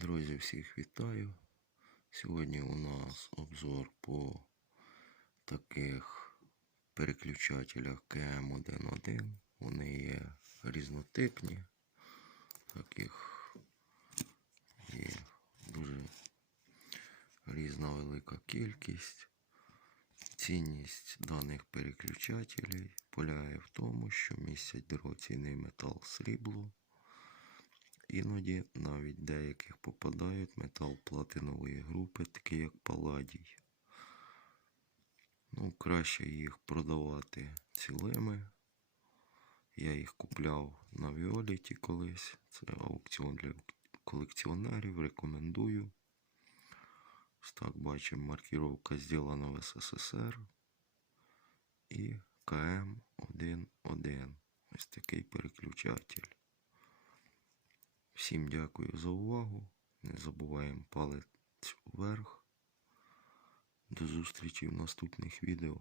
Друзі, всіх вітаю. Сьогодні у нас обзор по таких переключателях КМ11. Вони є різнотипні. Таких є дуже різна велика кількість. Цінність даних переключателів полягає в тому, що містять дорогоцінний метал срібло. Іноді навіть деяких попадають метал платинової групи, такий як паладій. Ну, краще їх продавати цілими. Я їх купляв на Віоліті колись. Це аукціон для колекціонерів. Рекомендую. Ось так бачимо, маркіровка зроблена в СССР. І КМ11. Ось такий переключатель. Всім дякую за увагу. Не забуваємо палець вверх. До зустрічі в наступних відео.